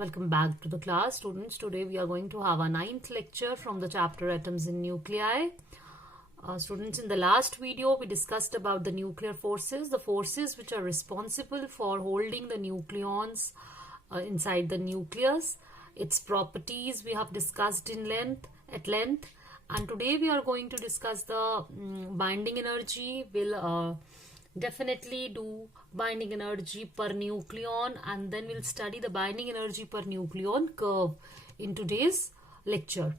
Welcome back to the class, students. Today we are going to have our 9th lecture from the chapter Atoms in Nuclei. Students, in the last video we discussed about the nuclear forces, the forces which are responsible for holding the nucleons inside the nucleus. Its properties we have discussed at length, and today we are going to discuss the binding energy. We'll definitely do binding energy per nucleon, and then we'll study the binding energy per nucleon curve in today's lecture.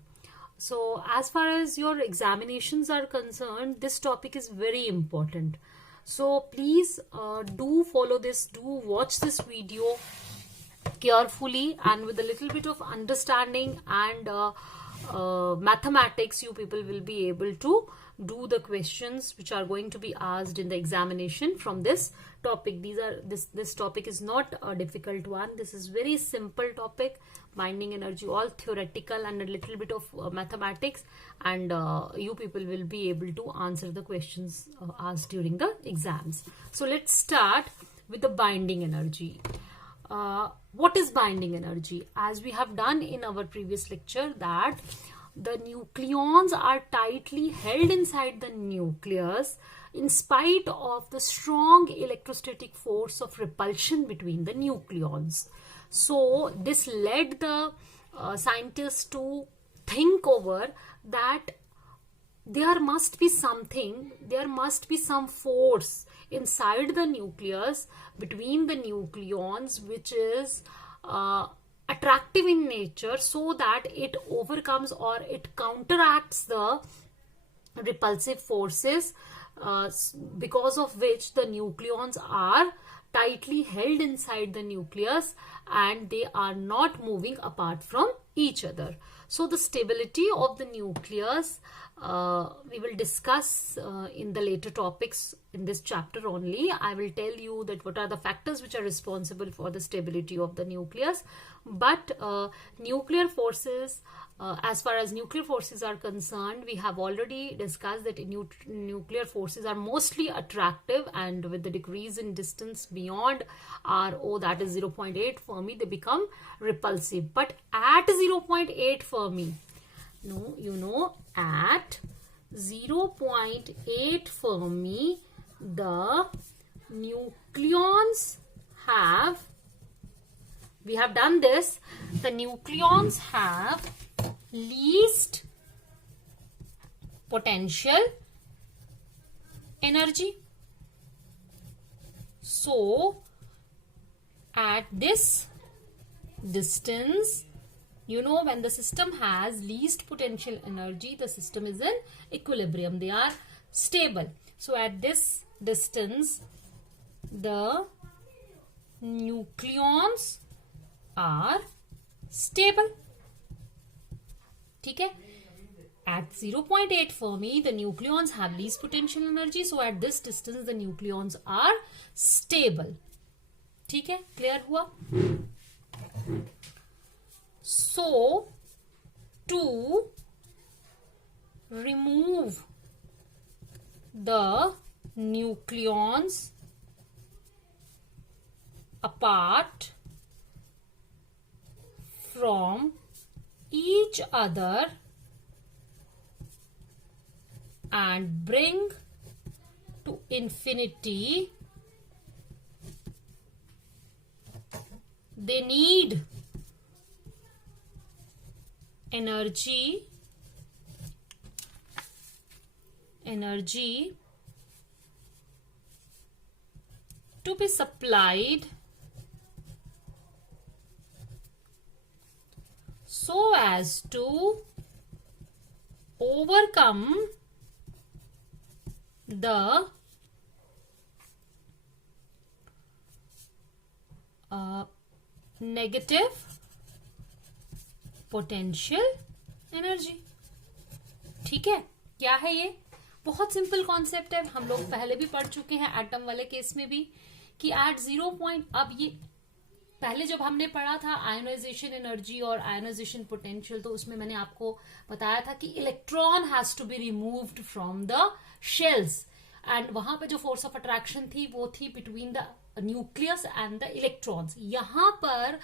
So as far as your examinations are concerned, this topic is very important. So please do follow this, do watch this video carefully, and with a little bit of understanding and mathematics, you people will be able to do the questions which are going to be asked in the examination from this topic. This topic is not a difficult one. This is very simple topic, binding energy, all theoretical and a little bit of mathematics, and you people will be able to answer the questions asked during the exams. So let's start with the binding energy. What is binding energy? As we have done in our previous lecture, that the nucleons are tightly held inside the nucleus in spite of the strong electrostatic force of repulsion between the nucleons. So this led the scientists to think over that there must be some force inside the nucleus between the nucleons which is attractive in nature, so that it overcomes or it counteracts the repulsive forces, because of which the nucleons are tightly held inside the nucleus and they are not moving apart from each other. So the stability of the nucleus we will discuss in the later topics in this chapter only. I will tell you that what are the factors which are responsible for the stability of the nucleus. But nuclear forces, as far as nuclear forces are concerned, we have already discussed that nuclear forces are mostly attractive, and with the decrease in distance beyond RO, that is 0.8 Fermi, they become repulsive. But at 0.8 Fermi, at 0.8 Fermi, the nucleons have, we have done this, the nucleons have least potential energy. So at this distance, when the system has least potential energy, the system is in equilibrium. They are stable. So at this distance, the nucleons are stable. Okay? At 0.8 Fermi, the nucleons have least potential energy. So at this distance, the nucleons are stable. Okay? Clear हुआ? So, to remove the nucleons apart from each other and bring to infinity, they need energy to be supplied so as to overcome the negative potential energy. ठीक है, क्या है ये? बहुत simple concept है, हम लोग पहले भी पढ़ चुके हैं एटम वाले केस में भी, कि एट 0 पॉइंट, अब ये पहले जब हमने पढ़ा था आयोनाइजेशन एनर्जी और आयोनाइजेशन पोटेंशियल, तो उसमें मैंने आपको बताया था कि electron has to be removed from the shells, and वहां पे जो फोर्स ऑफ अट्रैक्शन थी वो थी between the nucleus and the electrons. यहां पर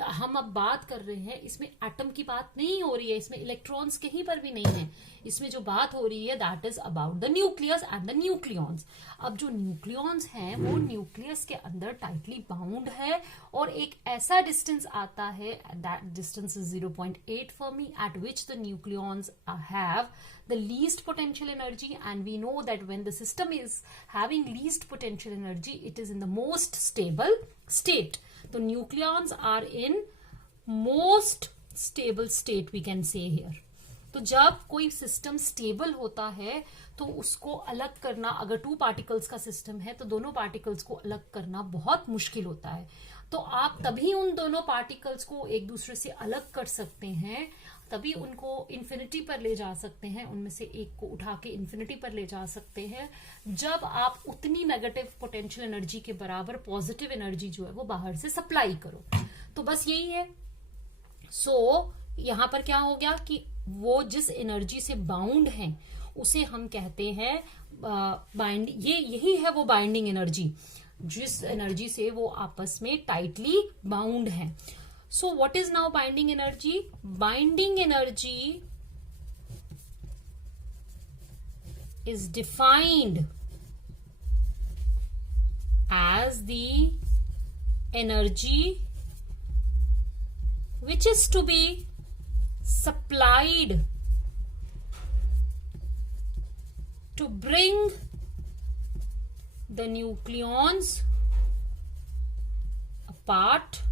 हम अब बात कर रहे हैं, इसमें एटम की बात नहीं हो रही है, इसमें इलेक्ट्रॉन्स कहीं पर भी नहीं है, इसमें जो बात हो रही है that is about the nucleus and the nucleons. अब जो न्यूक्लियॉन्स हैं वो न्यूक्लियस के अंदर टाइटली बाउंड है और एक ऐसा डिस्टेंस आता है, that distance is 0.8 Fermi, eight which the nucleons have the least potential energy, and we know that when the system is having least potential energy it is in the most stable state. The nucleons are in most stable state we can say here. तो जब कोई system stable होता है तो उसको अलग करना, अगर 2 पार्टिकल्स का सिस्टम है तो दोनों पार्टिकल्स को अलग करना बहुत मुश्किल होता है। तो आप तभी उन दोनों पार्टिकल्स को एक दूसरे से अलग कर सकते हैं, तभी उनको इन्फिनिटी पर ले जा सकते हैं, उनमें से एक को उठा के इन्फिनिटी पर ले जा सकते हैं, जब आप उतनी नेगेटिव पोटेंशियल एनर्जी के बराबर पॉजिटिव एनर्जी जो है वो बाहर से सप्लाई करो। तो बस यही है। सो यहां पर क्या हो गया कि वो जिस एनर्जी से बाउंड है उसे हम कहते हैं बाइंड, यही है वो बाइंडिंग एनर्जी, जिस एनर्जी से वो आपस में टाइटली बाउंड है। So what is now binding energy? Binding energy is defined as the energy which is to be supplied to bring the nucleons apart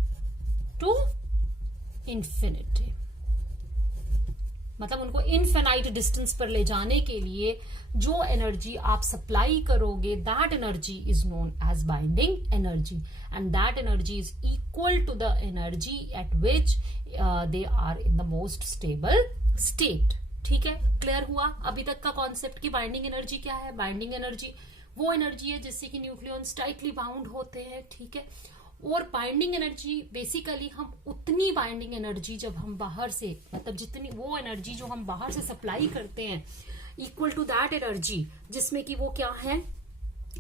to infinity. मतलब उनको इनफिनाइट डिस्टेंस पर ले जाने के लिए जो एनर्जी आप सप्लाई करोगे that energy is known as binding energy, and that energy is equal to the energy at which they are in the most stable state. ठीक है, क्लियर हुआ अभी तक का कॉन्सेप्ट की बाइंडिंग एनर्जी क्या है? बाइंडिंग एनर्जी वो एनर्जी है जिससे कि न्यूक्लियॉन्स टाइटली बाउंड होते हैं। ठीक है, और बाइंडिंग एनर्जी बेसिकली हम उतनी बाइंडिंग एनर्जी जब हम बाहर से, मतलब जितनी वो एनर्जी जो हम बाहर से सप्लाई करते हैं इक्वल टू दैट एनर्जी जिसमें कि वो क्या है,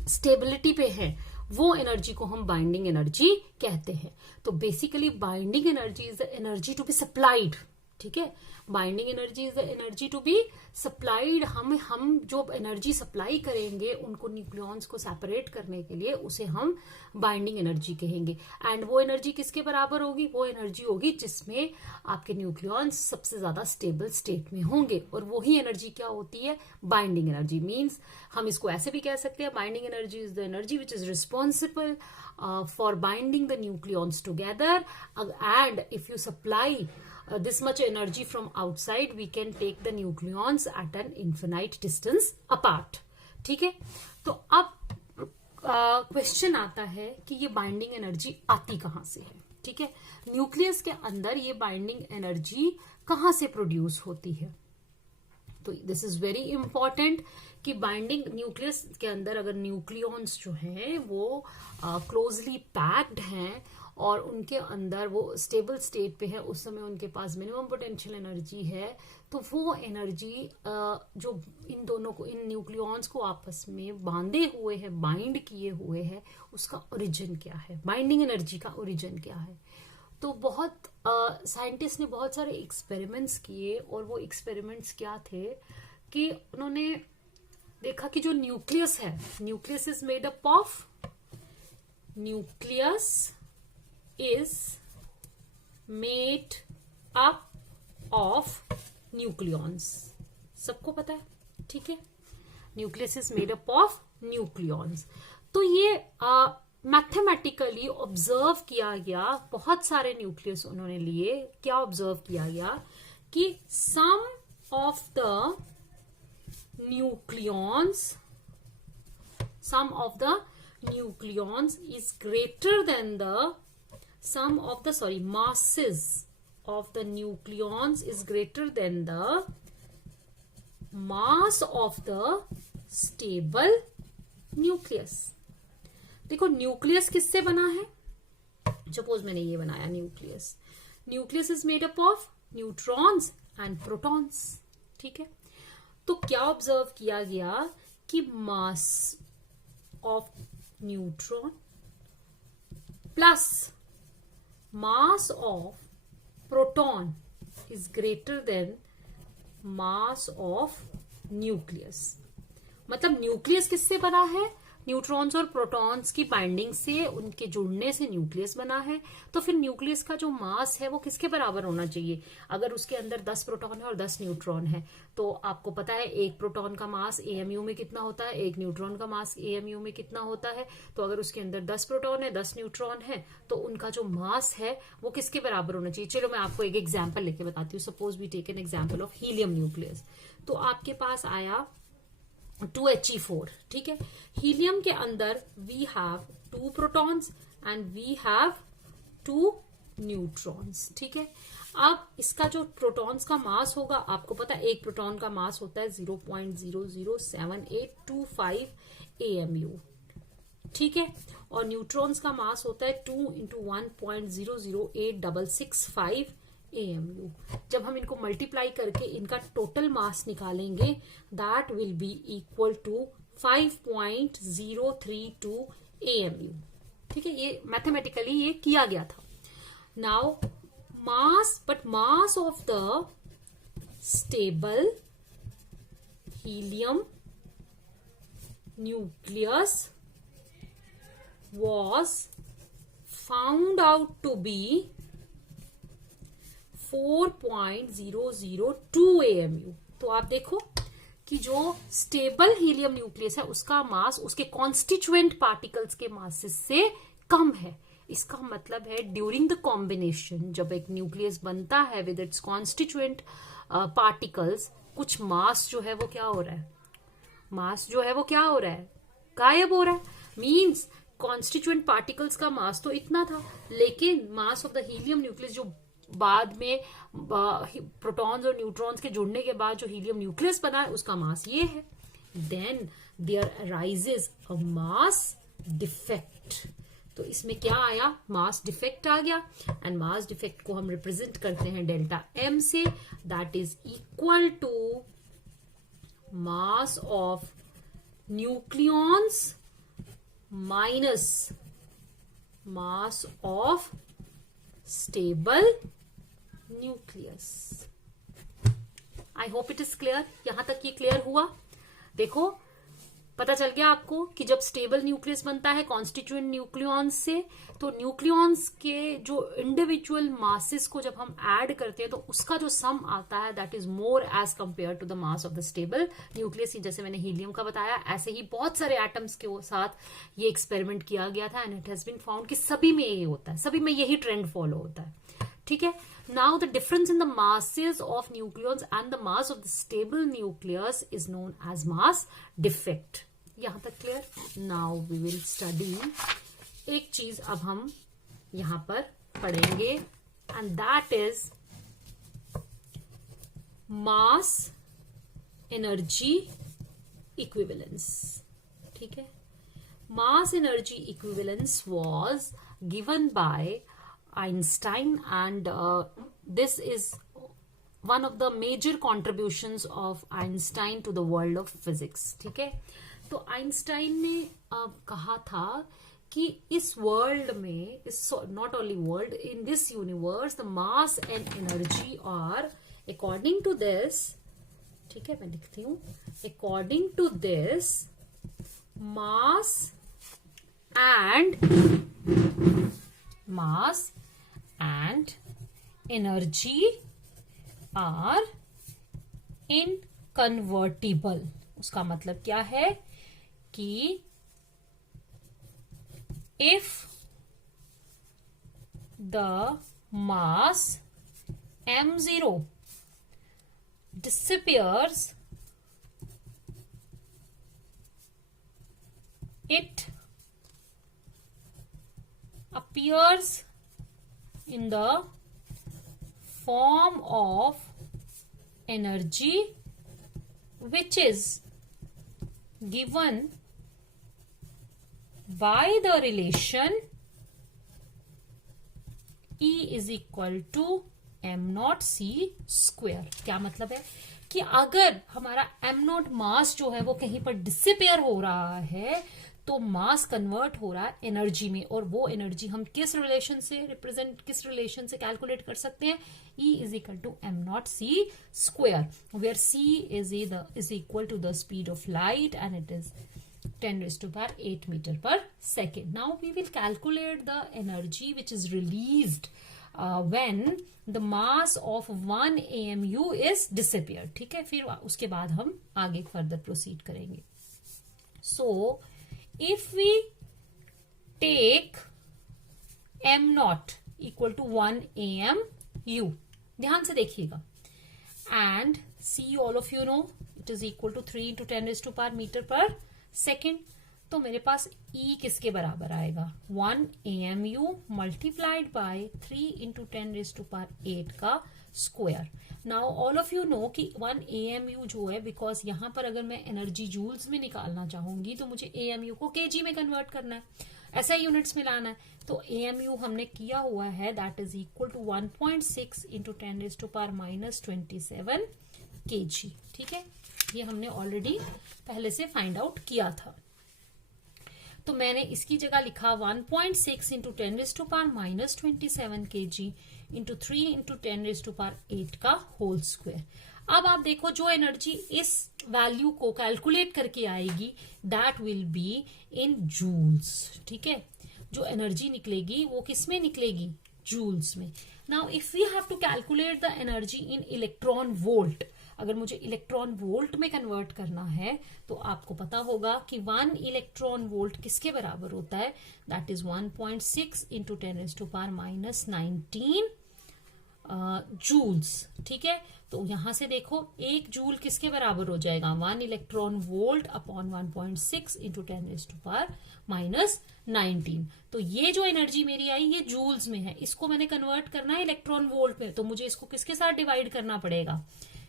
स्टेबिलिटी पे है, वो एनर्जी को हम बाइंडिंग एनर्जी कहते हैं। तो basically binding energy is the energy to be supplied. ठीक है, binding energy is the energy to be supplied. हम जो एनर्जी सप्लाई करेंगे उनको न्यूक्लियॉन्स को सेपरेट करने के लिए उसे हम बाइंडिंग एनर्जी कहेंगे। एंड वो एनर्जी किसके बराबर होगी? वो एनर्जी होगी जिसमें आपके न्यूक्लियॉन्स सबसे ज्यादा स्टेबल स्टेट में होंगे, और वही एनर्जी क्या होती है? Binding energy. मीन्स हम इसको ऐसे भी कह सकते हैं, binding energy is the energy which is responsible for binding the nucleons together, and if you supply this much energy from outside we can take the nucleons at an infinite distance apart. ठीक है, तो अब question आता है कि ये binding energy आती कहां से है? ठीक है, न्यूक्लियस के अंदर ये बाइंडिंग एनर्जी कहां से प्रोड्यूस होती है? तो दिस इज वेरी इंपॉर्टेंट कि बाइंडिंग न्यूक्लियस के अंदर अगर न्यूक्लियॉन्स जो हैं वो क्लोजली पैक्ड हैं और उनके अंदर वो स्टेबल स्टेट पे है, उस समय उनके पास मिनिमम पोटेंशियल एनर्जी है, तो वो एनर्जी जो इन दोनों को, इन न्यूक्लियॉन्स को आपस में बांधे हुए है, बाइंड किए हुए है, उसका ओरिजिन क्या है? बाइंडिंग एनर्जी का ओरिजिन क्या है? तो बहुत साइंटिस्ट ने बहुत सारे एक्सपेरिमेंट्स किए, और वो एक्सपेरिमेंट्स क्या थे कि उन्होंने देखा कि जो न्यूक्लियस है, nucleus is made up of, nucleus is made up of nucleons। सबको पता है, ठीक है, nucleus is made up of nucleons. तो ये मैथमेटिकली ऑब्जर्व किया गया, बहुत सारे न्यूक्लियस उन्होंने लिए, क्या ऑब्जर्व किया गया कि sum of the nucleons, sum of the nucleons is greater than the sum of the masses of the nucleons is greater than the mass of the stable nucleus। देखो न्यूक्लियस किससे बना है? सपोज मैंने ये बनाया nucleus, nucleus is made up of neutrons and protons. ठीक है, तो क्या ऑब्जर्व किया गया कि mass of neutron plus mass of proton is greater then mass of nucleus. मतलब न्यूक्लियस किससे बना है? न्यूट्रॉन्स और प्रोटॉन्स की बाइंडिंग से, उनके जुड़ने से न्यूक्लियस बना है। तो फिर न्यूक्लियस का जो मास है वो किसके बराबर होना चाहिए? अगर उसके अंदर 10 प्रोटॉन है और 10 न्यूट्रॉन है, तो आपको पता है एक प्रोटॉन का मास एएमयू में कितना होता है, एक न्यूट्रॉन का मास एएमयू में कितना होता है। तो अगर उसके अंदर 10 प्रोटॉन है, 10 न्यूट्रॉन है, तो उनका जो मास है वो किसके बराबर होना चाहिए? चलो मैं आपको एक एग्जाम्पल लेके बताती हूँ। Suppose we take an example of helium nucleus. तो आपके पास आया 2He4, ठीक है। हीलियम के अंदर we have 2 protons and we have 2 neutrons, ठीक है। अब इसका जो प्रोटॉन्स का मास होगा, आपको पता है एक प्रोटॉन का मास होता है 0.007825 AMU, ठीक है। और न्यूट्रॉन्स का मास होता है 2 × 1.008665 AMU। जब हम इनको मल्टीप्लाई करके इनका टोटल मास निकालेंगे, that will be equal to 5.032 AMU, ठीक है। ये मैथमेटिकली ये किया गया था। Now mass of the stable helium nucleus was found out to be 4.002 AMU। तो आप देखो कि जो स्टेबल हीलियम न्यूक्लियस है उसका मास उसके कॉन्स्टिट्यूएंट पार्टिकल्स के मासेस से कम है। इसका मतलब है ड्यूरिंग द कॉम्बिनेशन, जब एक न्यूक्लियस बनता है विद इट्स कॉन्स्टिट्यूएंट पार्टिकल्स, कुछ मास जो है वो क्या हो रहा है? मास जो है वो क्या हो रहा है? गायब हो रहा है। मींस कॉन्स्टिट्यूएंट पार्टिकल्स का मास तो इतना था, लेकिन मास ऑफ द हीलियम न्यूक्लियस जो बाद में प्रोटॉन्स और न्यूट्रॉन्स के जुड़ने के बाद जो हीलियम न्यूक्लियस बना है उसका मास ये है। Then there arises a mass defect. तो इसमें क्या आया? मास डिफेक्ट आ गया। एंड मास डिफेक्ट को हम रिप्रेजेंट करते हैं डेल्टा एम से, that is equal to mass of nucleons minus mass of stable nucleus. I hope it is clear. यहां तक ये क्लियर हुआ? देखो पता चल गया आपको कि जब स्टेबल न्यूक्लियस बनता है कॉन्स्टिट्यूएंट न्यूक्लियॉन्स से, तो न्यूक्लियॉन्स के जो इंडिविजुअल मासेस को जब हम ऐड करते हैं तो उसका जो सम आता है that is more as compare to the mass of the stable nucleus. जैसे मैंने हीलियम का बताया, ऐसे ही बहुत सारे एटम्स के साथ ये एक्सपेरिमेंट किया गया था and it has been found कि सभी में ये होता है, सभी में यही ट्रेंड फॉलो होता है, ठीक है। Now the difference in the masses of nucleons and the mass of the stable nucleus is known as mass defect। यहां तक clear? Now we will study एक चीज अब हम यहां पर पढ़ेंगे and that is mass energy equivalence, ठीक है। Mass energy equivalence was given by Einstein and this is one of the major contributions of Einstein to the world of physics, ठीक है। तो आइंस्टाइन ने कहा था कि इस वर्ल्ड में, इस not only world, in this universe the mass and energy are according to this, ठीक है मैं लिखती हूं, अकॉर्डिंग टू दिस मास and energy are inconvertible। उसका मतलब क्या है कि if the mass m0 disappears, it appears in the form of energy which is given by the relation E is equal to m0c²। क्या मतलब है कि अगर हमारा m0 मास जो है वो कहीं पर डिसिपेयर हो रहा है तो मास कन्वर्ट हो रहा है एनर्जी में, और वो एनर्जी हम किस रिलेशन से कैलकुलेट कर सकते हैं? E is equal to m0 c square, where c is equal to the speed of light and it is 10 raised to power 8 meter per second. Now we will calculate the energy which is released when the mass of 1 AMU is disappeared. ठीक है, फिर उसके बाद हम आगे further proceed करेंगे. So if we take m0 equal to 1 AMU, ध्यान से देखिएगा, and C all of you know it is equal to 3 into 10 raised to power meter per second. तो मेरे पास E किसके बराबर आएगा? 1 AMU multiplied by 3 into 10 raise to power 8 का square. Now all of you know कि 1 AMU जो है, बिकॉज यहां पर अगर मैं एनर्जी जूल्स में निकालना चाहूंगी तो मुझे AMU को kg में कन्वर्ट करना है, ऐसा यूनिट्स में लाना है. तो AMU हमने किया हुआ है, that is equal to 1.6 into 10 raise to power -27 kg. ठीक है, ये हमने ऑलरेडी पहले से फाइंड आउट किया था. तो मैंने इसकी जगह लिखा 1.6 into 10 raise to power -27 kg into 3 into 10 raise to power 8 का होल स्क्वायर. अब आप देखो, जो एनर्जी इस वैल्यू को कैलकुलेट करके आएगी that will be in joules. ठीक है, जो एनर्जी निकलेगी वो किस में निकलेगी? जूल्स में. Now if we have to calculate the energy in electron volt, अगर मुझे इलेक्ट्रॉन वोल्ट में कन्वर्ट करना है तो आपको पता होगा कि 1 इलेक्ट्रॉन वोल्ट किसके बराबर होता है? That is 1.6 into 10 raise to power -19 joules. ठीक है, तो यहां से देखो, एक जूल किसके बराबर हो जाएगा? 1 electron volt upon 1.6 into 10 raise to power -19. तो ये जो एनर्जी मेरी आई ये जूल्स में है, इसको मैंने कन्वर्ट करना है इलेक्ट्रॉन वोल्ट में, तो मुझे इसको किसके साथ डिवाइड करना पड़ेगा?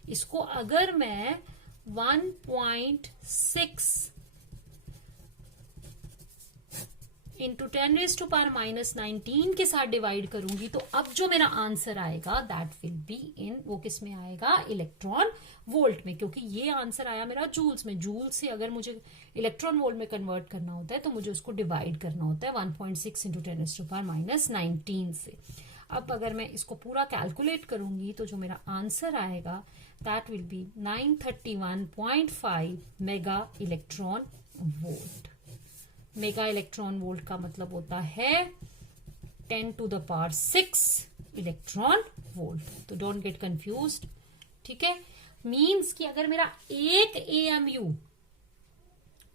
इसको अगर मैं 1.6 इंटू 10 रेज टू पावर -19 के साथ डिवाइड करूंगी तो अब जो मेरा आंसर आएगा दैट विल बी इन, वो किस में आएगा? इलेक्ट्रॉन वोल्ट में, क्योंकि ये आंसर आया मेरा जूल्स में. जूल्स से अगर मुझे इलेक्ट्रॉन वोल्ट में कन्वर्ट करना होता है तो मुझे उसको डिवाइड करना होता है 1.6 इंटू 10 रेज टू पावर -19 से. अब अगर मैं इसको पूरा कैलकुलेट करूंगी तो जो मेरा आंसर आएगा that will B 931.5 mega electron volt. Mega electron volt का मतलब होता है 10 to the power 6 electron volt. तो डोंट गेट कंफ्यूज्ड. ठीक है, मींस कि अगर मेरा एक AMU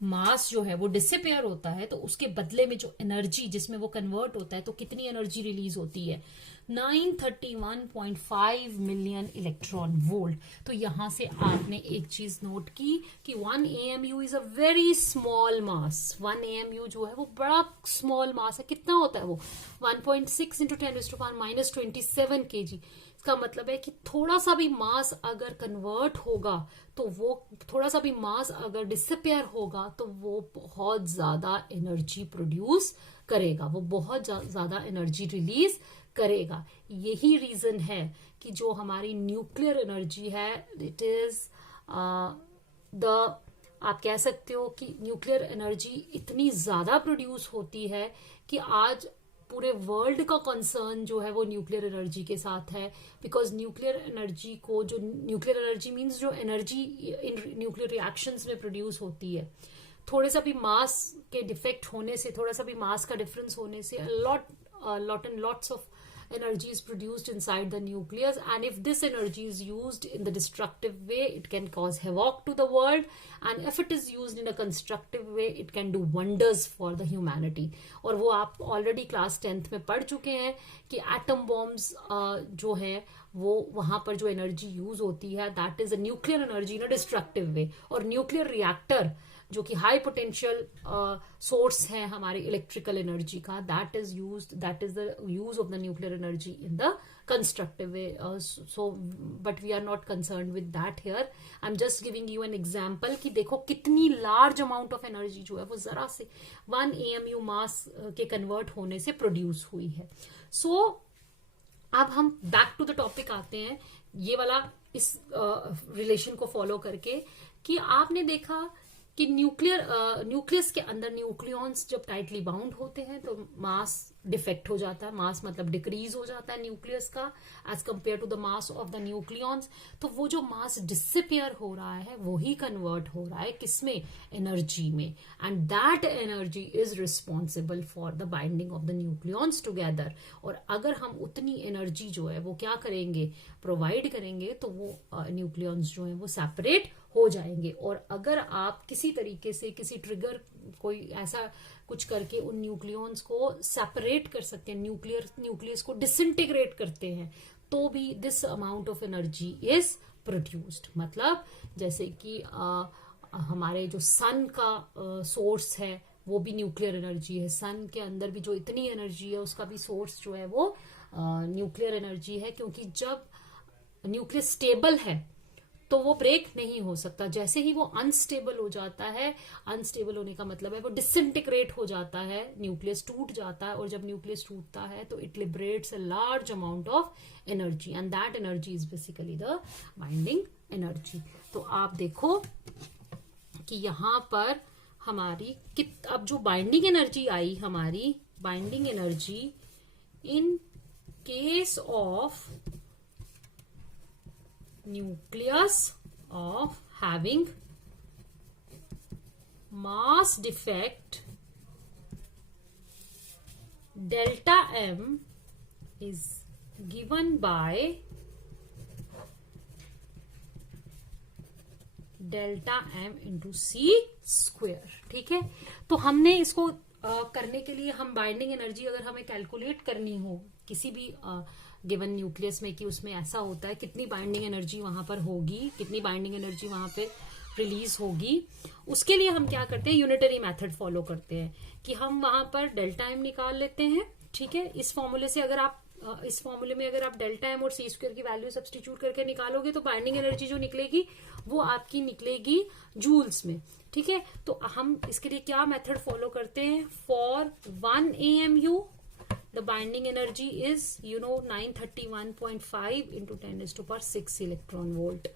मास जो है वो डिसअपियर होता है तो उसके बदले में जो एनर्जी जिसमें वो कन्वर्ट होता है तो कितनी एनर्जी रिलीज होती है? 931.5 मिलियन इलेक्ट्रॉन वोल्ट. तो यहां से आपने एक चीज नोट की कि 1 AMU is a very small mass. 1 AMU जो है वो बड़ा स्मॉल मास है. कितना होता है वो? 1.6 into 10 raise to power -27 kg. इसका मतलब है कि थोड़ा सा भी मास अगर कन्वर्ट होगा तो वो, थोड़ा सा भी मास अगर डिसअपियर होगा तो वो बहुत ज्यादा एनर्जी प्रोड्यूस करेगा, वो बहुत ज्यादा एनर्जी रिलीज करेगा. यही रीजन है कि जो हमारी न्यूक्लियर एनर्जी है इट इज आप कह सकते हो कि न्यूक्लियर एनर्जी इतनी ज्यादा प्रोड्यूस होती है कि आज पूरे वर्ल्ड का कंसर्न जो है वो न्यूक्लियर एनर्जी के साथ है. बिकॉज न्यूक्लियर एनर्जी को, जो न्यूक्लियर एनर्जी मींस जो एनर्जी इन न्यूक्लियर रिएक्शंस में प्रोड्यूस होती है, थोड़े सा भी मास के डिफेक्ट होने से, थोड़ा सा भी मास का डिफरेंस होने से lot and lots of energy is produced inside the nucleus, and if this energy is used in the destructive way it can cause havoc to the world, and if it is used in a constructive way it can do wonders for the humanity. और वो आप already class 10th में पढ़ चुके हैं कि atom bombs जो है वो वहां पर जो एनर्जी यूज होती है that is a nuclear energy in a destructive way. और न्यूक्लियर रिएक्टर जो कि हाई पोटेंशियल सोर्स है हमारे इलेक्ट्रिकल एनर्जी का, that is the use of the nuclear energy in the constructive way. So but we are not concern with that here. I am just giving you an example कि देखो कितनी large amount of energy जो है वो जरा से 1 AMU मास के convert होने से प्रोड्यूस हुई है. सो अब हम बैक टू द टॉपिक आते हैं, ये वाला इस रिलेशन को फॉलो करके, कि आपने देखा कि न्यूक्लियस के अंदर न्यूक्लियॉन्स जब टाइटली बाउंड होते हैं तो मास डिफेक्ट हो जाता है, मास मतलब डिक्रीज हो जाता है न्यूक्लियस का as compare to the mass of the nucleons. तो वो जो मास डिसअपियर हो रहा है वो ही कन्वर्ट हो रहा है किसमें, एनर्जी में, and that energy is responsible for the binding of the nucleons together. और अगर हम उतनी एनर्जी जो है वो क्या करेंगे, प्रोवाइड करेंगे, तो वो न्यूक्लियॉन्स जो है वो सेपरेट हो जाएंगे। और अगर आप किसी तरीके से किसी ट्रिगर कोई ऐसा कुछ करके उन न्यूक्लियॉन्स को सेपरेट कर सकते हैं, न्यूक्लियस को डिसइंटीग्रेट करते हैं, तो भी this amount of energy is produced. मतलब जैसे कि हमारे जो सन का सोर्स है वो भी न्यूक्लियर एनर्जी है, सन के अंदर भी जो इतनी एनर्जी है उसका भी सोर्स जो है वो न्यूक्लियर एनर्जी है, क्योंकि जब न्यूक्लियस स्टेबल है तो वो ब्रेक नहीं हो सकता। जैसे ही वो अनस्टेबल हो जाता है, अनस्टेबल होने का मतलब है वो डिसइंटीग्रेट हो जाता है, न्यूक्लियस टूट जाता है, और जब न्यूक्लियस टूटता है तो it liberates a large amount of energy, and that energy is basically the binding energy. तो आप देखो कि यहां पर हमारी अब जो बाइंडिंग एनर्जी आई, हमारी binding energy in case of nucleus of having mass defect delta m is given by delta m into c square। ठीक है, तो हमने इसको करने के लिए हम बाइंडिंग एनर्जी अगर हमें कैलकुलेट करनी हो किसी भी गिवन न्यूक्लियस में कि उसमें ऐसा होता है, कितनी बाइंडिंग एनर्जी वहां पर होगी, कितनी बाइंडिंग एनर्जी वहां पे रिलीज होगी, उसके लिए हम क्या करते हैं, यूनिटरी मेथड फॉलो करते हैं कि हम वहां पर डेल्टा एम निकाल लेते हैं। ठीक है, इस फॉर्मूले से अगर आप इस फॉर्मूले में अगर आप डेल्टा एम और सी स्क्वायर की वैल्यू सब्सटीट्यूट करके निकालोगे तो बाइंडिंग एनर्जी जो निकलेगी वो आपकी निकलेगी जूल्स में। ठीक है, तो हम इसके लिए क्या मेथड फॉलो करते हैं, for 1 AMU the binding energy is 931.5 into 10⁶ electron volt.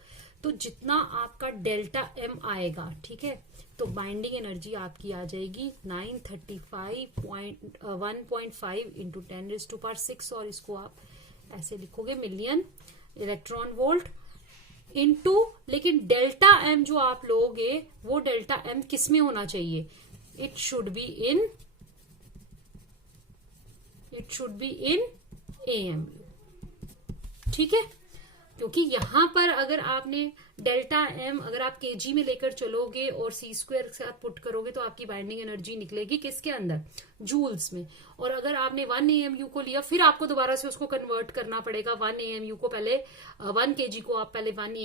तो जितना आपका डेल्टा एम आएगा, ठीक है, तो बाइंडिंग एनर्जी आपकी आ जाएगी 935.1.5 इंटू 10⁶, और इसको आप ऐसे लिखोगे मिलियन इलेक्ट्रॉन वोल्ट इंटू, लेकिन डेल्टा एम जो आप लोगे वो डेल्टा एम किस में होना चाहिए, it should be in AMU। ठीक है, क्योंकि यहां पर अगर आपने डेल्टा एम अगर आप केजी में लेकर चलोगे और सी स्क्वायर के साथ पुट करोगे तो आपकी बाइंडिंग एनर्जी निकलेगी किसके अंदर, जूल्स में। और अगर आपने 1 AMU को लिया, फिर आपको दोबारा से उसको कन्वर्ट करना पड़ेगा। 1 AMU को पहले 1 kg को आप पहले 1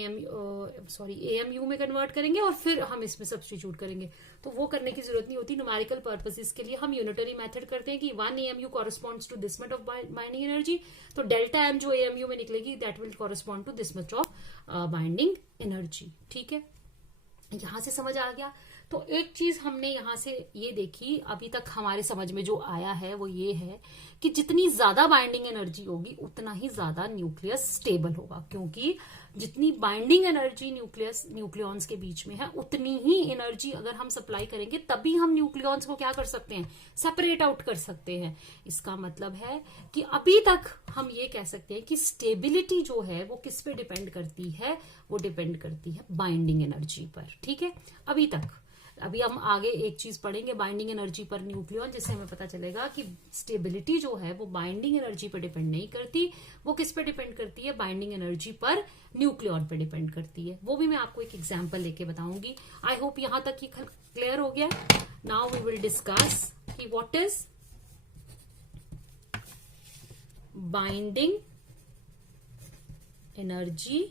AMU में कन्वर्ट करेंगे और फिर हम इसमें सब्स्टिट्यूट करेंगे। तो वो करने की जरूरत नहीं होती, न्यूमेरिकल पर्पसेस के लिए हम यूनिटरी मेथड करते हैं कि 1 AMU corresponds to this much of binding energy, तो डेल्टा एम जो AMU में निकलेगी that will correspond to this much of binding energy. ठीक है, यहां से समझ आ गया। तो एक चीज हमने यहां से ये देखी, अभी तक हमारे समझ में जो आया है वो ये है कि जितनी ज्यादा बाइंडिंग एनर्जी होगी उतना ही ज्यादा न्यूक्लियस स्टेबल होगा, क्योंकि जितनी बाइंडिंग एनर्जी न्यूक्लियॉन्स के बीच में है उतनी ही एनर्जी अगर हम सप्लाई करेंगे तभी हम न्यूक्लियॉन्स को क्या कर सकते हैं, सेपरेट आउट कर सकते हैं। इसका मतलब है कि अभी तक हम ये कह सकते हैं कि स्टेबिलिटी जो है वो किस पे डिपेंड करती है, वो डिपेंड करती है बाइंडिंग एनर्जी पर। ठीक है, अभी तक। अभी हम आगे एक चीज पढ़ेंगे बाइंडिंग एनर्जी पर न्यूक्लियॉन, जिससे हमें पता चलेगा कि स्टेबिलिटी जो है वो बाइंडिंग एनर्जी पर डिपेंड नहीं करती, वो किस पे डिपेंड करती है, बाइंडिंग एनर्जी पर न्यूक्लियॉन पे डिपेंड करती है। वो भी मैं आपको एक एग्जांपल लेके बताऊंगी। आई होप यहां तक ये क्लियर हो गया। नाउ वी विल डिस्कस कि what is binding energy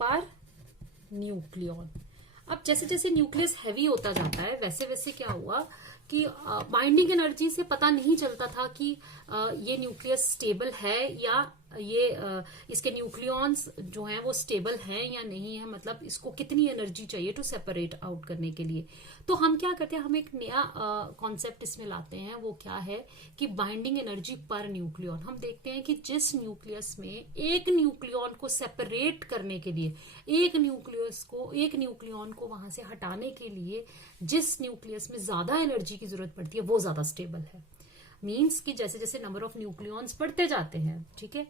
per nucleon. अब जैसे जैसे न्यूक्लियस हैवी होता जाता है वैसे वैसे क्या हुआ कि बाइंडिंग एनर्जी से पता नहीं चलता था कि ये न्यूक्लियस स्टेबल है या इसके न्यूक्लियॉन्स जो हैं वो स्टेबल हैं या नहीं है, मतलब इसको कितनी एनर्जी चाहिए टू सेपरेट आउट करने के लिए। तो हम क्या करते हैं, हम एक नया कॉन्सेप्ट इसमें लाते हैं। वो क्या है कि बाइंडिंग एनर्जी पर न्यूक्लियॉन। हम देखते हैं कि जिस न्यूक्लियस में एक न्यूक्लियॉन को सेपरेट करने के लिए, एक न्यूक्लियॉन को वहां से हटाने के लिए जिस न्यूक्लियस में ज्यादा एनर्जी की जरूरत पड़ती है वो ज्यादा स्टेबल है। मीन्स कि जैसे जैसे नंबर ऑफ न्यूक्लियॉन्स बढ़ते जाते हैं, ठीक है,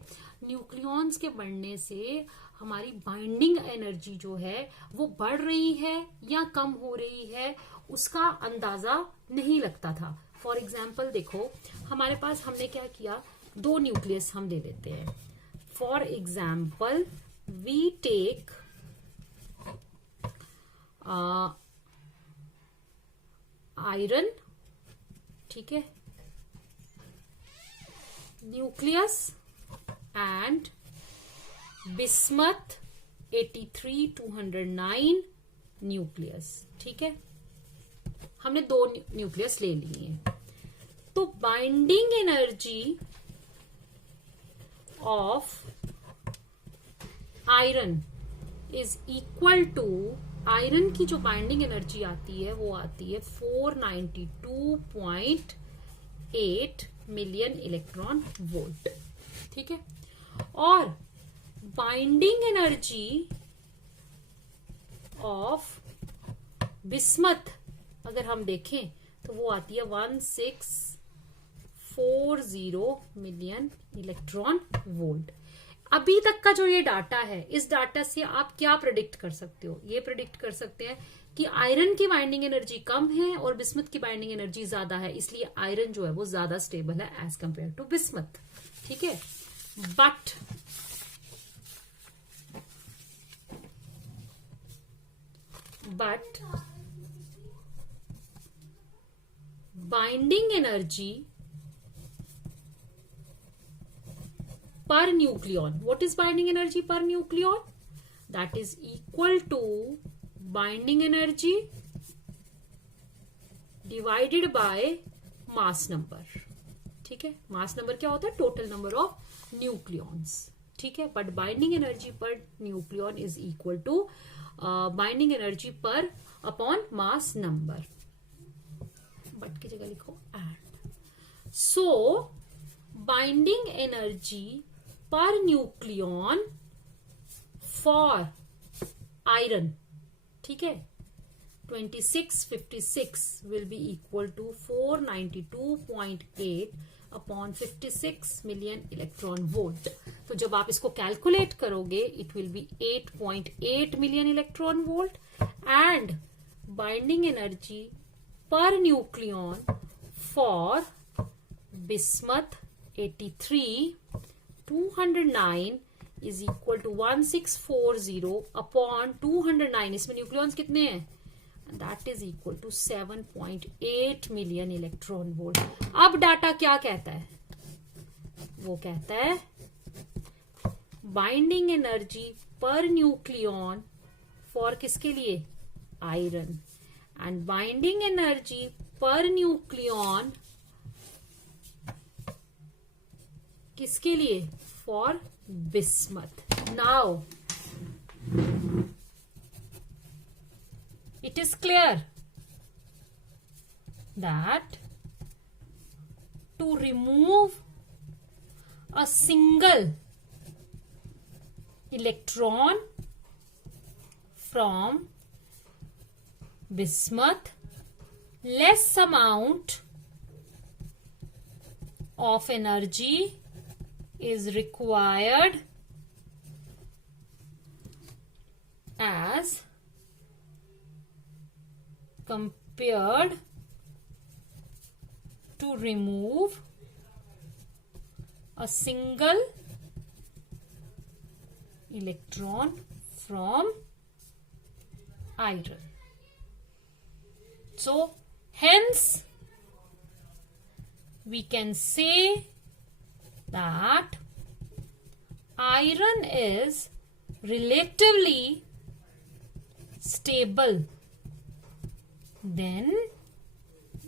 न्यूक्लियॉन्स के बढ़ने से हमारी बाइंडिंग एनर्जी जो है वो बढ़ रही है या कम हो रही है, उसका अंदाजा नहीं लगता था। फॉर एग्जाम्पल देखो, हमारे पास हमने क्या किया, दो न्यूक्लियस हम ले लेते हैं। For example we take iron, ठीक है, न्यूक्लियस एंड बिस्मथ 83-209 न्यूक्लियस, ठीक है, हमने दो न्यूक्लियस ले लिए हैं। तो binding energy of iron is equal to, iron की जो बाइंडिंग एनर्जी आती है वो आती है 492.8 मिलियन इलेक्ट्रॉन वोल्ट, ठीक है। और बाइंडिंग एनर्जी ऑफ बिस्मथ अगर हम देखें तो वो आती है 1640 मिलियन इलेक्ट्रॉन वोल्ट। अभी तक का जो ये डाटा है, इस डाटा से आप क्या प्रेडिक्ट कर सकते हो? ये प्रेडिक्ट कर सकते हैं कि आयरन की बाइंडिंग एनर्जी कम है और बिस्मथ की बाइंडिंग एनर्जी ज्यादा है, इसलिए आयरन जो है वो ज्यादा स्टेबल है एज कंपेयर टू बिस्मथ, ठीक है। But binding energy per nucleon. What is binding energy per nucleon? That is equal to binding energy divided by mass number, ठीक है। मास नंबर क्या होता है? टोटल नंबर ऑफ न्यूक्लियॉन्स, ठीक है। But binding energy per nucleon is equal to binding energy per upon mass number. But की जगह लिखो and. So binding energy per nucleon for iron, ठीक है, 2656 will be equal to 492.8 upon 56 million electron volt। तो जब आप इसको calculate करोगे it will be 8.8 million electron volt and binding energy per nucleon for bismuth 83-209 is equal to 1640 upon 209, इसमें nucleons कितने हैं? That is equal to 7.8 million electron volt। अब data क्या कहता है? वो कहता है binding energy per nucleon for किसके लिए? Iron, and binding energy per nucleon किसके लिए? For bismuth. Now it is clear that to remove a single electron from bismuth, less amount of energy is required as compared to remove a single electron from iron. So hence we can say that iron is relatively stable than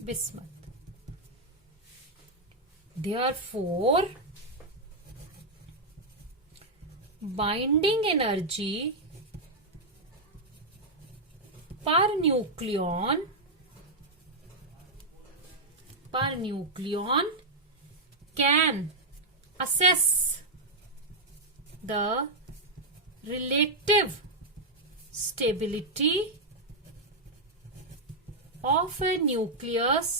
bismuth. Therefore, binding energy per nucleon can assess the relative stability of a nucleus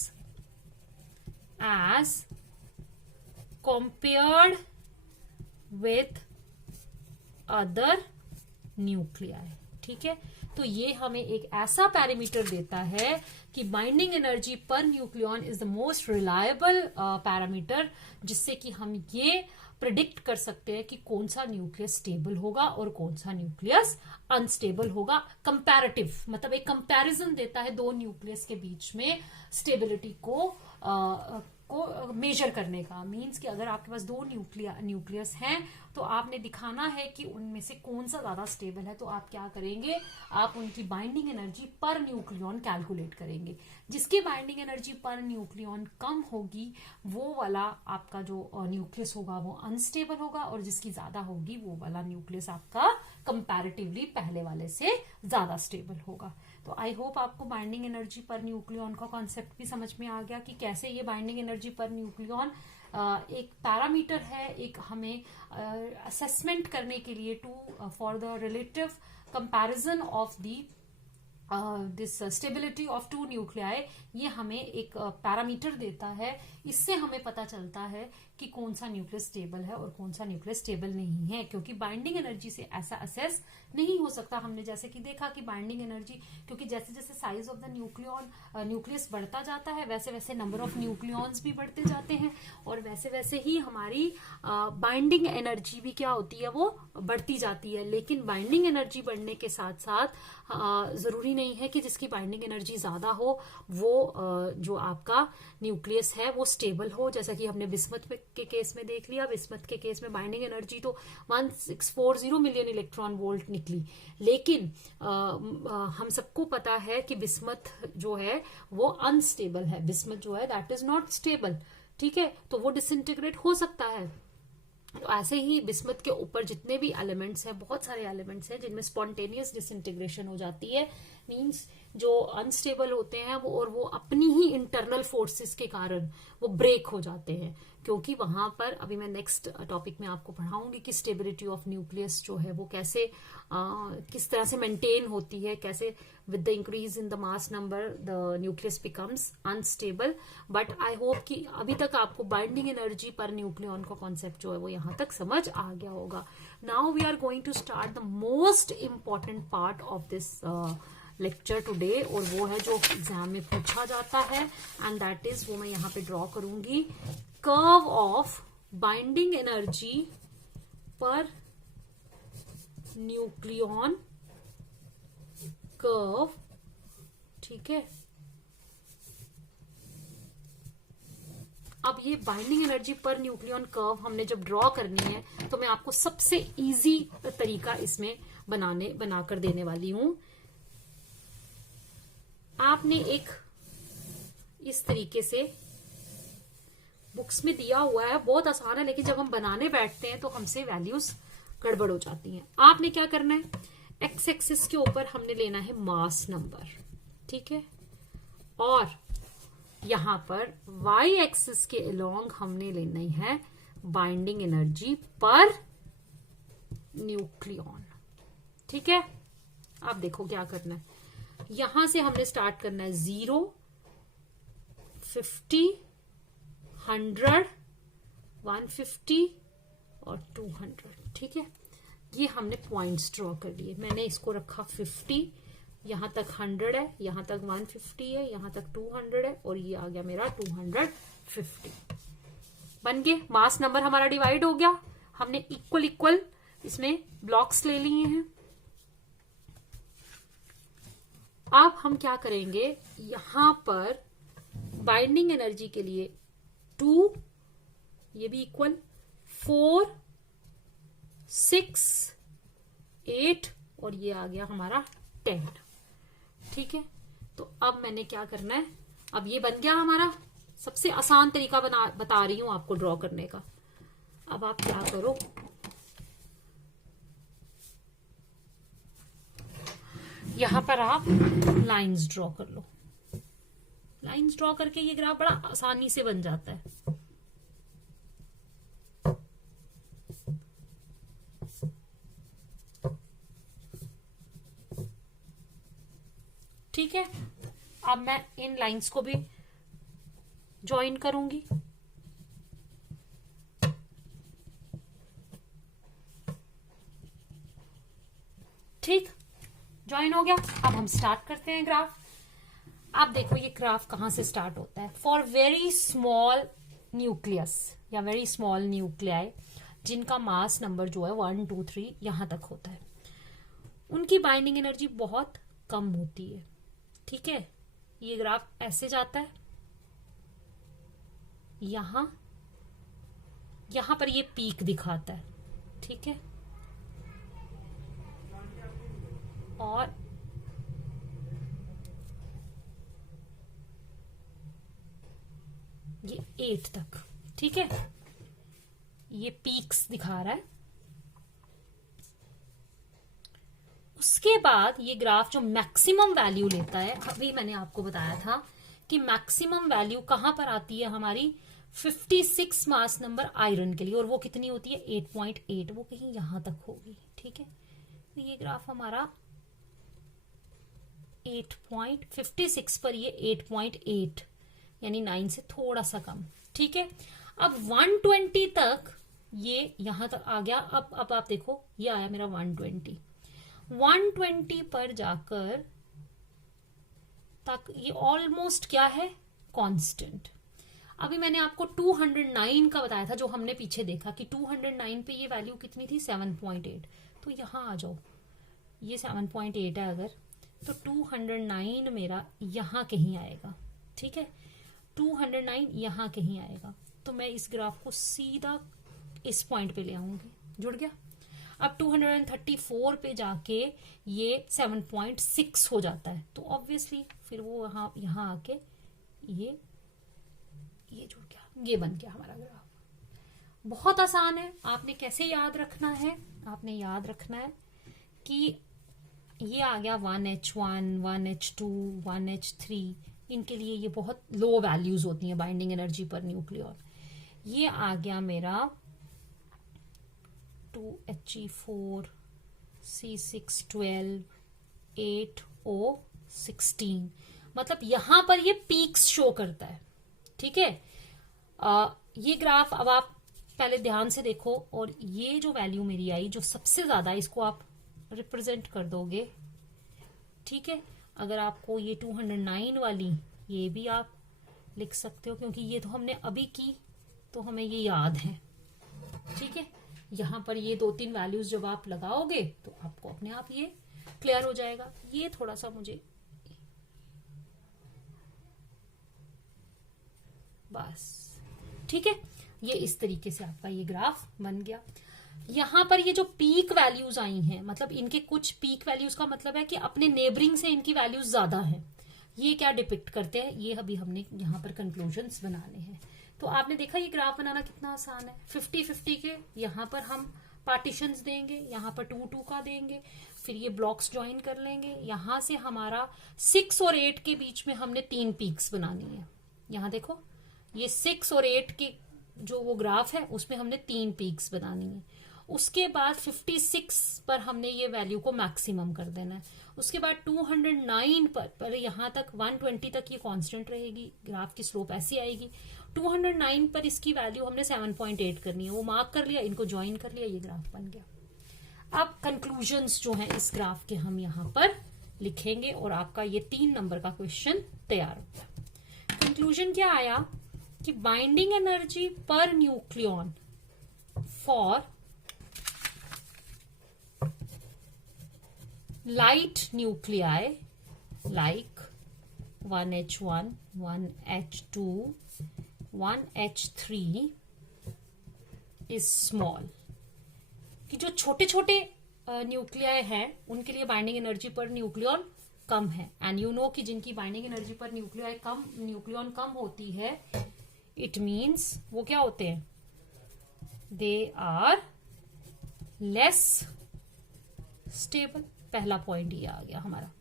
as compared with other nuclei. ठीक है, तो ये हमें एक ऐसा parameter देता है कि binding energy per nucleon is the most reliable parameter, जिससे कि हम ये प्रिडिक्ट कर सकते हैं कि कौन सा न्यूक्लियस स्टेबल होगा और कौन सा न्यूक्लियस अनस्टेबल होगा. कंपैरेटिव मतलब एक कंपैरिजन देता है दो न्यूक्लियस के बीच में स्टेबिलिटी को मेजर करने का. मींस कि अगर आपके पास दो न्यूक्लियस हैं तो आपने दिखाना है कि उनमें से कौन सा ज्यादा स्टेबल है. तो आप क्या करेंगे, आप उनकी binding energy per nucleon calculate करेंगे. जिसकी बाइंडिंग एनर्जी पर न्यूक्लियन कम होगी वो वाला आपका जो न्यूक्लियस होगा वो अनस्टेबल होगा, और जिसकी ज्यादा होगी वो वाला न्यूक्लियस आपका कंपैरेटिवली पहले वाले से ज्यादा स्टेबल होगा. तो आई होप आपको बाइंडिंग एनर्जी पर न्यूक्लियन का कॉन्सेप्ट भी समझ में आ गया कि कैसे ये बाइंडिंग एनर्जी पर न्यूक्लियन एक पैरामीटर है, एक हमें असेसमेंट करने के लिए for the relative comparison of the this stability of two nuclei. ये हमें एक पैरामीटर देता है. इससे हमें पता चलता है कि कौन सा न्यूक्लियस स्टेबल है और कौन सा न्यूक्लियस स्टेबल नहीं है, क्योंकि बाइंडिंग एनर्जी से ऐसा असेस नहीं हो सकता. हमने जैसे कि देखा कि बाइंडिंग एनर्जी, क्योंकि जैसे जैसे साइज ऑफ द न्यूक्लियस बढ़ता जाता है वैसे वैसे नंबर ऑफ न्यूक्लियॉन्स भी बढ़ते जाते हैं, और वैसे वैसे ही हमारी बाइंडिंग एनर्जी भी क्या होती है, वो बढ़ती जाती है. लेकिन बाइंडिंग एनर्जी बढ़ने के साथ साथ जरूरी नहीं है कि जिसकी बाइंडिंग एनर्जी ज्यादा हो वो जो आपका न्यूक्लियस है वो स्टेबल हो. जैसा कि हमने बिस्मथ के केस में देख लिया. बिस्मथ के केस में बाइंडिंग एनर्जी तो 1640 मिलियन इलेक्ट्रॉन वोल्ट निकली, लेकिन हम सबको पता है कि बिस्मथ जो है वो अनस्टेबल है. बिस्मथ जो है दैट इज नॉट स्टेबल. ठीक है, तो वो डिसइंटीग्रेट हो सकता है. तो ऐसे ही बिस्मथ के ऊपर जितने भी एलिमेंट्स हैं, बहुत सारे एलिमेंट्स हैं जिनमें स्पॉन्टेनियस डिसइंटीग्रेशन हो जाती है. मींस जो अनस्टेबल होते हैं वो अपनी ही इंटरनल फोर्सेस के कारण वो ब्रेक हो जाते हैं, क्योंकि वहां पर अभी मैं नेक्स्ट टॉपिक में आपको पढ़ाऊंगी कि स्टेबिलिटी ऑफ न्यूक्लियस जो है वो कैसे किस तरह से मेंटेन होती है, कैसे with the increase in the mass number the nucleus becomes unstable. But I hope कि अभी तक आपको बाइंडिंग एनर्जी पर न्यूक्लियन का कॉन्सेप्ट जो है वो यहां तक समझ आ गया होगा. Now we are going to start the most important part of this lecture today, और वो है जो एग्जाम में पूछा जाता है, एंड दैट इज, वो मैं यहाँ पे ड्रॉ करूंगी, curve of binding energy per nucleon curve. ठीक है, अब ये binding energy per nucleon curve हमने जब ड्रॉ करनी है तो मैं आपको सबसे इजी तरीका इसमें बनाकर देने वाली हूं. आपने एक इस तरीके से बुक्स में दिया हुआ है, बहुत आसान है, लेकिन जब हम बनाने बैठते हैं तो हमसे वैल्यूज गड़बड़ हो जाती हैं. आपने क्या करना है, एक्स एक्सिस के ऊपर हमने लेना है मास नंबर. ठीक है, और यहां पर वाई एक्सिस के अलोंग हमने लेना है बाइंडिंग एनर्जी पर न्यूक्लियन. ठीक है, आप देखो क्या करना है. यहां से हमने स्टार्ट करना है 0, 50, 100, 150 और 200. ठीक है, ये हमने पॉइंट्स ड्रॉ कर लिए. मैंने इसको रखा 50, यहां तक 100 है, यहां तक 150 है, यहां तक 200 है, और ये आ गया मेरा 250. बन गए. मास नंबर हमारा डिवाइड हो गया. हमने इक्वल इसमें ब्लॉक्स ले लिए हैं. अब हम क्या करेंगे, यहां पर बाइंडिंग एनर्जी के लिए 2, ये भी इक्वल, 4, 6, 8 और ये आ गया हमारा 10. ठीक है, तो अब मैंने क्या करना है, अब ये बन गया हमारा. सबसे आसान तरीका बता रही हूं आपको ड्रॉ करने का. अब आप क्या करो, यहां पर आप लाइंस ड्रॉ कर लो। लाइंस ड्रॉ करके ये ग्राफ बड़ा आसानी से बन जाता है। ठीक है, अब मैं इन लाइंस को भी ज्वाइन करूंगी। ठीक, ज्वाइन हो गया। अब हम स्टार्ट करते हैं ग्राफ। आप देखो ये ग्राफ कहां से स्टार्ट होता है। फॉर वेरी स्मॉल न्यूक्लियस या वेरी स्मॉल न्यूक्लियाई जिनका मास नंबर जो है 1 2 3 यहां तक होता है, उनकी बाइंडिंग एनर्जी बहुत कम होती है। ठीक है, ये ग्राफ ऐसे जाता है, यहां पर ये पीक दिखाता है। ठीक है, और ये 8 तक। ठीक है, ये पीक्स दिखा रहा है। उसके बाद ये ग्राफ जो मैक्सिमम वैल्यू लेता है, अभी मैंने आपको बताया था कि मैक्सिमम वैल्यू कहां पर आती है हमारी 56 मास नंबर आयरन के लिए, और वो कितनी होती है 8.8, वो कहीं यहां तक होगी। ठीक है, तो ये ग्राफ हमारा 8.56 पर ये 8.8 यानी 9 से थोड़ा सा कम। ठीक है, अब 120 तक ये यहां तक आ गया। अब आप देखो ये आया मेरा 120 पर जाकर तक ये ऑलमोस्ट क्या है, कांस्टेंट। अभी मैंने आपको 209 का बताया था, जो हमने पीछे देखा कि 209 पे ये वैल्यू कितनी थी 7.8। तो यहां आ जाओ, ये 7.8 है अगर, तो 209 मेरा यहां कहीं आएगा। ठीक है, 209 यहां कहीं आएगा, तो मैं इस ग्राफ को सीधा इस पॉइंट पे ले आऊंगी। जुड़ गया। अब 234 पे जाके ये 7.6 हो जाता है, तो ऑब्वियसली फिर वो यहां आके ये जुड़ गया, ये बन गया हमारा ग्राफ। बहुत आसान है। आपने कैसे याद रखना है, आपने याद रखना है कि ये आ गया 1H1 1H2 1H3, इनके लिए ये बहुत लो वैल्यूज होती हैं बाइंडिंग एनर्जी पर न्यूक्लियर। ये आ गया मेरा 2He4 C612 8O16, मतलब यहां पर ये पीक्स शो करता है। ठीक है, ये ग्राफ अब आप पहले ध्यान से देखो, और ये जो वैल्यू मेरी आई जो सबसे ज्यादा, इसको आप रिप्रेजेंट कर दोगे। ठीक है, अगर आपको ये 209 वाली, ये भी आप लिख सकते हो, क्योंकि ये तो हमने अभी की, तो हमें ये याद है। ठीक है, यहां पर ये 2-3 वैल्यूज जब आप लगाओगे तो आपको अपने आप ये क्लियर हो जाएगा। ये थोड़ा सा मुझे बस, ठीक है, ये इस तरीके से आपका ये ग्राफ बन गया। यहां पर ये जो पीक वैल्यूज आई हैं, मतलब इनके कुछ पीक वैल्यूज का मतलब है कि अपने नेबरिंग से इनकी वैल्यूज ज्यादा है। ये क्या डिपिक्ट करते हैं, ये अभी हमने यहाँ पर कंक्लूजन्स बनाने हैं। तो आपने देखा ये ग्राफ बनाना कितना आसान है। 50-50 के यहाँ पर हम पार्टीशंस देंगे, यहाँ पर 2-2 का देंगे, फिर ये ब्लॉक्स ज्वाइन कर लेंगे। यहाँ से हमारा 6 और 8 के बीच में हमने 3 पीक्स बनानी है। यहाँ देखो ये 6 और 8 के जो वो ग्राफ है उसमें हमने 3 पीक्स बनानी है। उसके बाद 56 पर हमने ये वैल्यू को मैक्सिमम कर देना है। उसके बाद 209 पर यहाँ तक 120 तक ये कांस्टेंट रहेगी, ग्राफ की स्लोप ऐसी आएगी। 209 पर इसकी वैल्यू हमने 7.8 करनी है, वो मार्क कर लिया, इनको ज्वाइन कर लिया, ये ग्राफ बन गया। अब कंक्लूजन्स जो हैं इस ग्राफ के हम यहाँ पर लिखेंगे और आपका ये 3 नंबर का क्वेश्चन तैयार हो गया। कंक्लूजन क्या आया कि binding energy per nucleon for light nuclei like 1H1, 1H2, 1H3 is small, कि जो छोटे छोटे न्यूक्लियाई हैं उनके लिए बाइंडिंग एनर्जी पर न्यूक्लियन कम है। एंड यू नो कि जिनकी बाइंडिंग एनर्जी पर न्यूक्लियन कम होती है, इट मीन्स वो क्या होते हैं, दे आर लेस स्टेबल। पहला पॉइंट ये आ गया हमारा।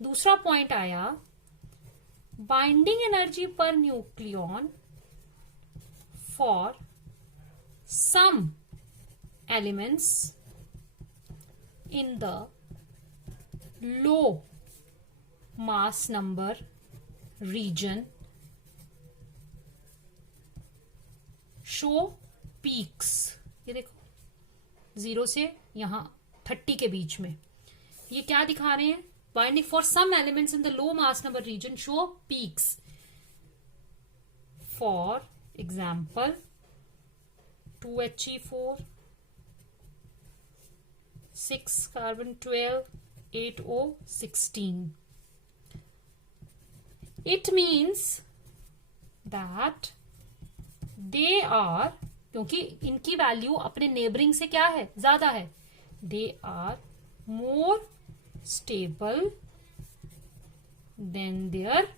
दूसरा पॉइंट आया, binding energy per nucleon for some elements in the low mass number region show peaks. ये देखो 0 से यहां 30 के बीच में ये क्या दिखा रहे हैं, binding for some elements in the low mass number region show peaks. For example 2He4, 6 carbon 12, 8O16. It means that they are, क्योंकि इनकी वैल्यू अपने नेबरिंग से क्या है, ज्यादा है, they are more stable than their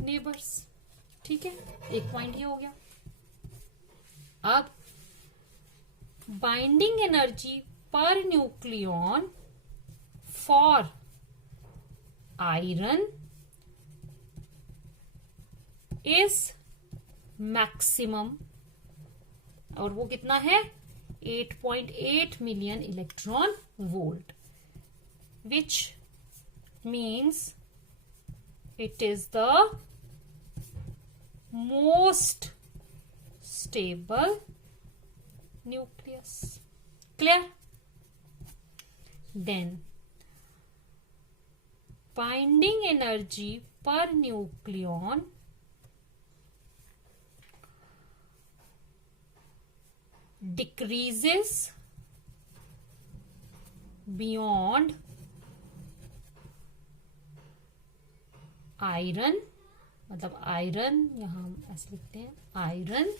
neighbours. ठीक है, एक पॉइंट ये हो गया। अब binding energy per nucleon for iron is maximum, और वो कितना है, 8.8 million electron volt, which means it is the most stable nucleus. Clear? Then binding energy per nucleon decreases beyond iron, मतलब आयरन, यहां हम ऐसे लिखते हैं iron,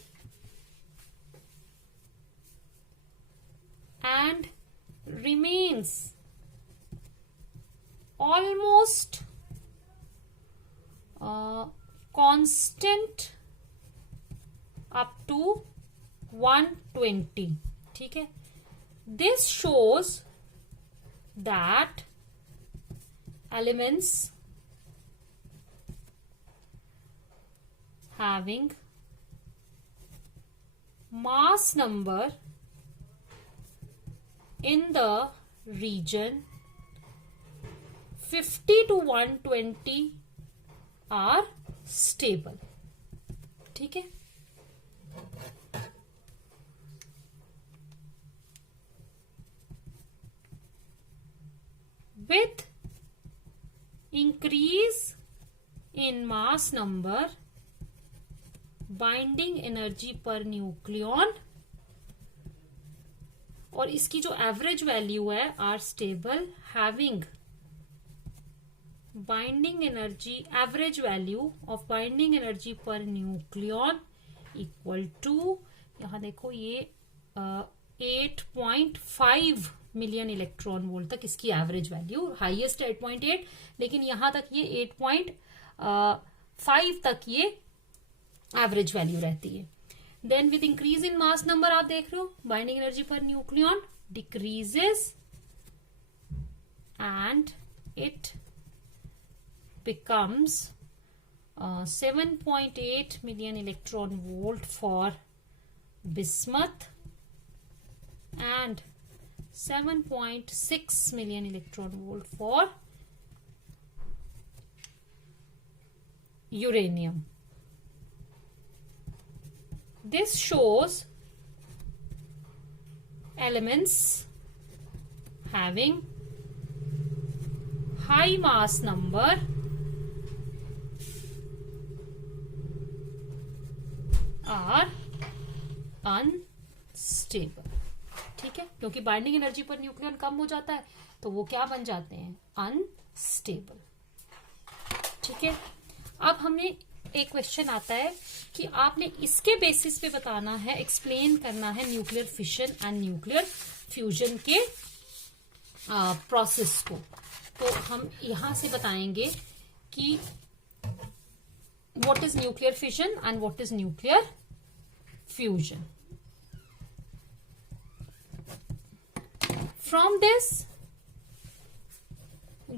and remains almost constant up to 120। ठीक है, this shows that elements having mass number in the region 50 to 120 are stable. ठीक है, with increase in mass number binding energy per nucleon, और इसकी जो एवरेज वैल्यू है, are stable, having binding energy, average value of binding energy per nucleon equal to, यहां देखो ये 8.5 million electron volt तक इसकी एवरेज वैल्यू, हाईएस्ट 8.8, लेकिन यहां तक ये 8.5 तक ये एवरेज वैल्यू रहती है। Then with increase in mass number आप देख रहे हो, binding energy per nucleon decreases and it becomes 7.8 million electron volt for bismuth and 7.6 million electron volt for uranium. This shows elements having high mass number are unstable। ठीक है, क्योंकि binding energy per nucleon कम हो जाता है तो वो क्या बन जाते हैं, अनस्टेबल। ठीक है, अब हमें एक क्वेश्चन आता है कि आपने इसके बेसिस पे बताना है, एक्सप्लेन करना है nuclear fission and nuclear fusion के प्रोसेस को। तो हम यहां से बताएंगे कि what is nuclear fission and what is nuclear fusion. from this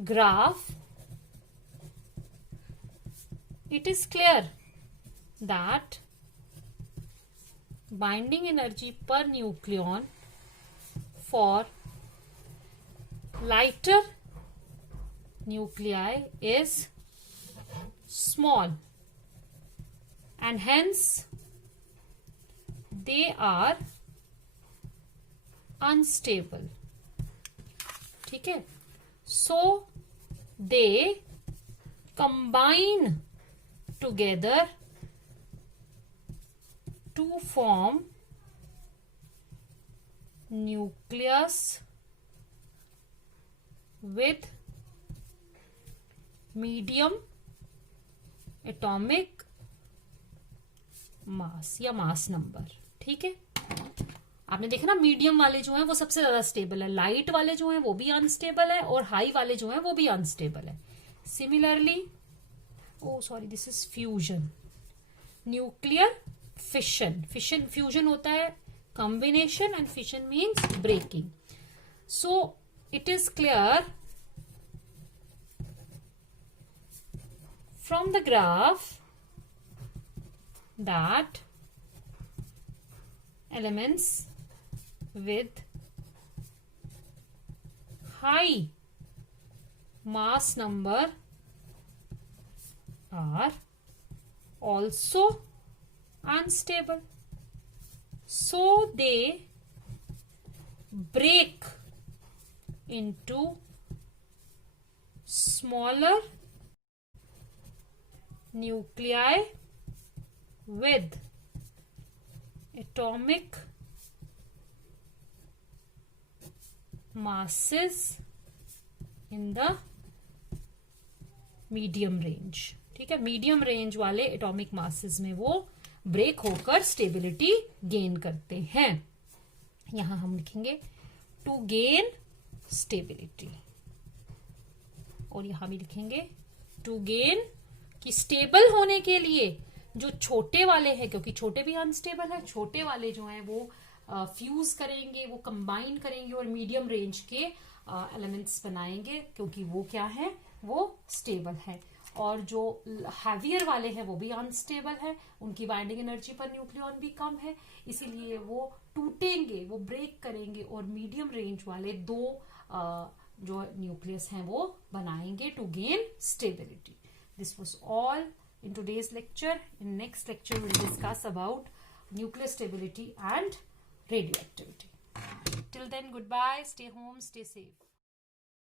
graph, it is clear that binding energy per nucleon for lighter nuclei is small, and hence they are unstable. ठीक है, so they combine together to form nucleus with medium atomic मास या mass number. ठीक है, आपने देखा ना, medium वाले जो हैं वो सबसे ज्यादा स्टेबल है, लाइट वाले जो हैं वो भी अनस्टेबल है, और हाई वाले जो हैं वो भी अनस्टेबल है. Similarly, oh sorry, this is fusion. Nuclear fission, fission fusion होता है combination, and fission means breaking. So it is clear from the graph that elements with high mass number are also unstable, so they break into smaller nuclei with atomic masses in the medium range. ठीक है, medium range वाले atomic masses में वो break होकर stability gain करते हैं. यहां हम लिखेंगे टू गेन स्टेबिलिटी, और यहां भी लिखेंगे टू गेन, कि स्टेबल होने के लिए जो छोटे वाले हैं, क्योंकि छोटे भी अनस्टेबल है, छोटे वाले जो हैं वो फ्यूज करेंगे, वो कंबाइन करेंगे और मीडियम रेंज के एलिमेंट्स बनाएंगे, क्योंकि वो क्या है, वो स्टेबल है. और जो हैवियर वाले हैं वो भी अनस्टेबल है, उनकी बाइंडिंग एनर्जी पर न्यूक्लियॉन भी कम है, इसीलिए वो टूटेंगे, वो ब्रेक करेंगे, और मीडियम रेंज वाले दो जो न्यूक्लियस हैं वो बनाएंगे to gain stability. This was all in today's lecture. In next lecture, we'll discuss about nuclear stability and radioactivity. Till then, goodbye. Stay home. Stay safe.